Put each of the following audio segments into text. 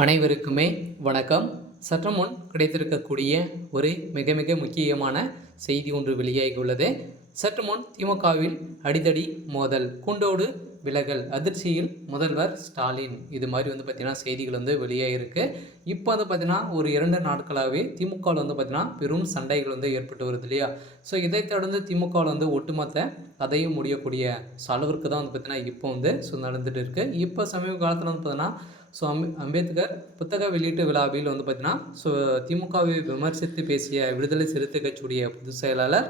அனைவருக்குமே வணக்கம். சற்று முன் கிடைத்திருக்கக்கூடிய ஒரு மிக மிக முக்கியமான செய்தி ஒன்று வெளியாகியுள்ளது. சற்று முன் திமுகவில் அடிதடி மோதல், கூண்டோடு விலகல், அதிர்ச்சியில் முதல்வர் ஸ்டாலின், இது மாதிரி பார்த்தீங்கன்னா செய்திகள் வெளியாகிருக்கு. இப்போ பார்த்தீங்கன்னா ஒரு 2 நாட்களாகவே திமுகவில் பார்த்தீங்கன்னா பெரும் சண்டைகள் ஏற்பட்டு வருது இல்லையா? ஸோ இதை தொடர்ந்து திமுகவில் ஒட்டுமொத்த கதையும் முடியக்கூடிய அளவிற்கு தான் பார்த்தீங்கன்னா இப்போ நடந்துட்டு இருக்கு. இப்போ சமீப காலத்தில் பார்த்தீங்கன்னா ஸோ அம்பேத்கர் புத்தக வெளியீட்டு விழாவில் பார்த்தீங்கன்னா ஸோ திமுகவை விமர்சித்து பேசிய விடுதலை சிறுத்தை கட்சியுடைய பொதுச் செயலாளர்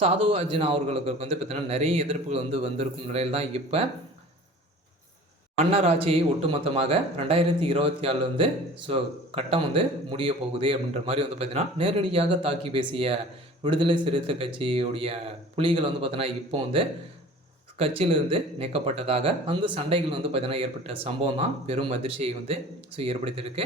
சாது அர்ஜுனா அவர்களுக்கு பார்த்தீங்கன்னா நிறைய எதிர்ப்புகள் வந்திருக்கும் நிலையில் தான் இப்போ மன்னர் ஆட்சியை ஒட்டுமொத்தமாக 2024 ஸோ கட்டம் முடிய போகுது அப்படின்ற மாதிரி பார்த்தீங்கன்னா நேரடியாக தாக்கி பேசிய விடுதலை சிறுத்தை கட்சியுடைய புலிகள் பார்த்தீங்கன்னா இப்போ கட்சியிலிருந்து நீக்கப்பட்டதாக அங்கு சண்டைகள் பார்த்தீங்கன்னா ஏற்பட்ட சம்பவம் தான் பெரும் அதிர்ச்சியை ஸோ ஏற்படுத்தியிருக்கு.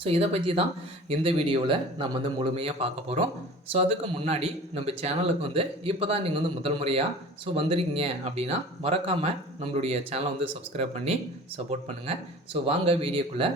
ஸோ இதை பற்றி தான் இந்த வீடியோவில் நம்ம முழுமையாக பார்க்க போகிறோம். ஸோ அதுக்கு முன்னாடி நம்ம சேனலுக்கு இப்போ தான் நீங்கள் முதல் முறையாக ஸோ வந்திருக்கீங்க அப்படின்னா மறக்காமல் நம்மளுடைய சேனலை சப்ஸ்கிரைப் பண்ணி சப்போர்ட் பண்ணுங்கள். ஸோ வாங்க வீடியோக்குள்ளே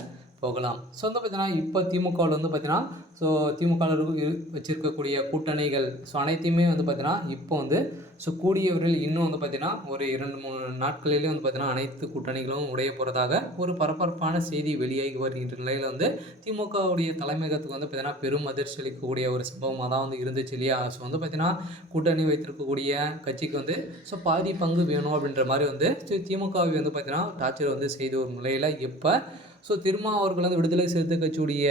போகலாம். ஸோ பார்த்தீங்கன்னா இப்போ திமுகவில் பார்த்தீங்கன்னா ஸோ திமுகவில் வச்சுருக்கக்கூடிய கூட்டணிகள் ஸோ அனைத்தையுமே பார்த்தீங்கன்னா இப்போ ஸோ கூடியவர்கள் இன்னும் பார்த்தீங்கன்னா ஒரு 2-3 நாட்களிலே பார்த்தீங்கன்னா அனைத்து கூட்டணிகளும் உடைய போகிறதாக ஒரு பரபரப்பான செய்தி வெளியாகி வருகின்ற நிலையில் திமுகவுடைய தலைமையகத்துக்கு பார்த்தீங்கன்னா பெரும் அதிர்ச்சி அளிக்கக்கூடிய ஒரு சம்பவமாக தான் இருந்துச்சு இல்லையா? ஸோ பார்த்தீங்கன்னா கூட்டணி வைத்திருக்கக்கூடிய கட்சிக்கு ஸோ பாதி பங்கு வேணும் அப்படின்ற மாதிரி ஸோ திமுகவை பார்த்தீங்கன்னா டார்ச்சர் செய்த ஒரு நிலையில் இப்போ ஸோ திருமாவர்கள் விடுதலை சிறுத்தை கட்சியுடைய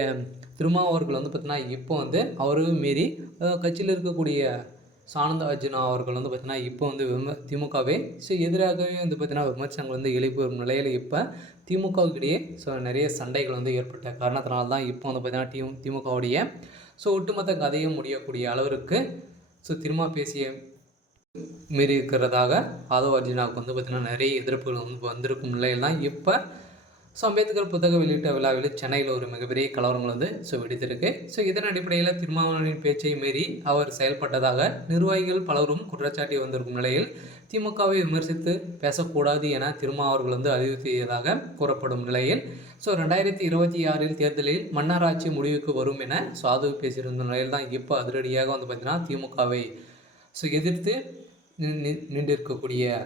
திருமாவர்கள் பார்த்தீங்கன்னா இப்போ அவரும் மீறி கட்சியில் இருக்கக்கூடிய சானந்த அர்ஜுனா அவர்கள் பார்த்தீங்கன்னா இப்போ திமுகவே ஸோ எதிராகவே பார்த்தீங்கன்னா விமர்சனங்கள் எழுப்பி வரும் நிலையில் இப்போ திமுகவுக்கிடையே ஸோ நிறைய சண்டைகள் ஏற்பட்ட காரணத்தினால தான் இப்போ பார்த்தீங்கன்னா திமுகவுடைய ஸோ ஒட்டுமொத்த கதையும் முடியக்கூடிய அளவிற்கு ஸோ திரும்ப பேசிய மீறி இருக்கிறதாக ஆதவ அர்ஜுனாவுக்கு பார்த்தீங்கன்னா நிறைய எதிர்ப்புகள் வந்திருக்கும் நிலையில் தான் இப்போ ஸோ அம்பேத்கர் புத்தக வெளியிட்ட விழாவில் சென்னையில் ஒரு மிகப்பெரிய கலவரங்கள் ஸோ வெடித்திருக்கு. ஸோ இதன் அடிப்படையில் திருமாவளவனின் பேச்சை மீறி அவர் செயல்பட்டதாக நிர்வாகிகள் பலரும் குற்றச்சாட்டி வந்திருக்கும் நிலையில் திமுகவை விமர்சித்து பேசக்கூடாது என திருமாவர்கள் அறிவுறுத்தியதாக கூறப்படும் நிலையில் ஸோ 2026 தேர்தலில் மன்னராட்சி முடிவுக்கு வரும் என சாது பேசியிருந்த நிலையில் தான் இப்போ அதிரடியாக பார்த்தீங்கன்னா திமுகவை ஸோ எதிர்த்து நின்றிருக்கக்கூடிய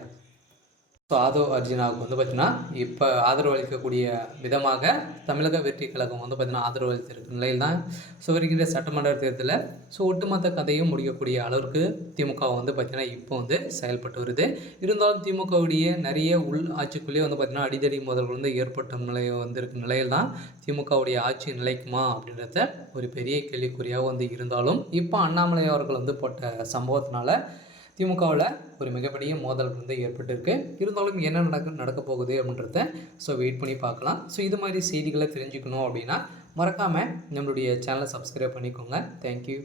ஸோ ஆதவ் அர்ஜுனாவுக்கு பார்த்தீங்கன்னா இப்போ ஆதரவு அளிக்கக்கூடிய விதமாக தமிழக வெற்றி கழகம் பார்த்தீங்கன்னா ஆதரவு அளித்திருக்க நிலையில் தான் ஸோ வருகின்ற சட்டமன்ற தேர்தலில் ஸோ ஒட்டுமொத்த கதையும் முடிக்கக்கூடிய அளவுக்கு திமுக பார்த்தீங்கன்னா இப்போ செயல்பட்டு வருது. இருந்தாலும் திமுகவுடைய நிறைய உள் ஆட்சிக்குள்ளேயே பார்த்தீங்கன்னா அடிதடி மோதல்கள் ஏற்பட்ட வந்திருக்க நிலையில் தான் திமுகவுடைய ஆட்சி நிலைக்குமா அப்படின்றத ஒரு பெரிய கேள்விக்குறியாக இருந்தாலும் இப்போ அண்ணாமலை அவர்கள் போட்ட சம்பவத்தினால திமுகவில் ஒரு மிகப்பெரிய மோதல் ஏற்பட்டிருக்கு. இருந்தாலும் என்ன நடக்க போகுது அப்படின்றத ஸோ வெயிட் பண்ணி பார்க்கலாம். ஸோ இது மாதிரி செய்திகளை தெரிஞ்சுக்கணும் அப்படின்னா மறக்காமல் நம்மளுடைய சேனலை சப்ஸ்கிரைப் பண்ணிக்கோங்க. தேங்க்யூ.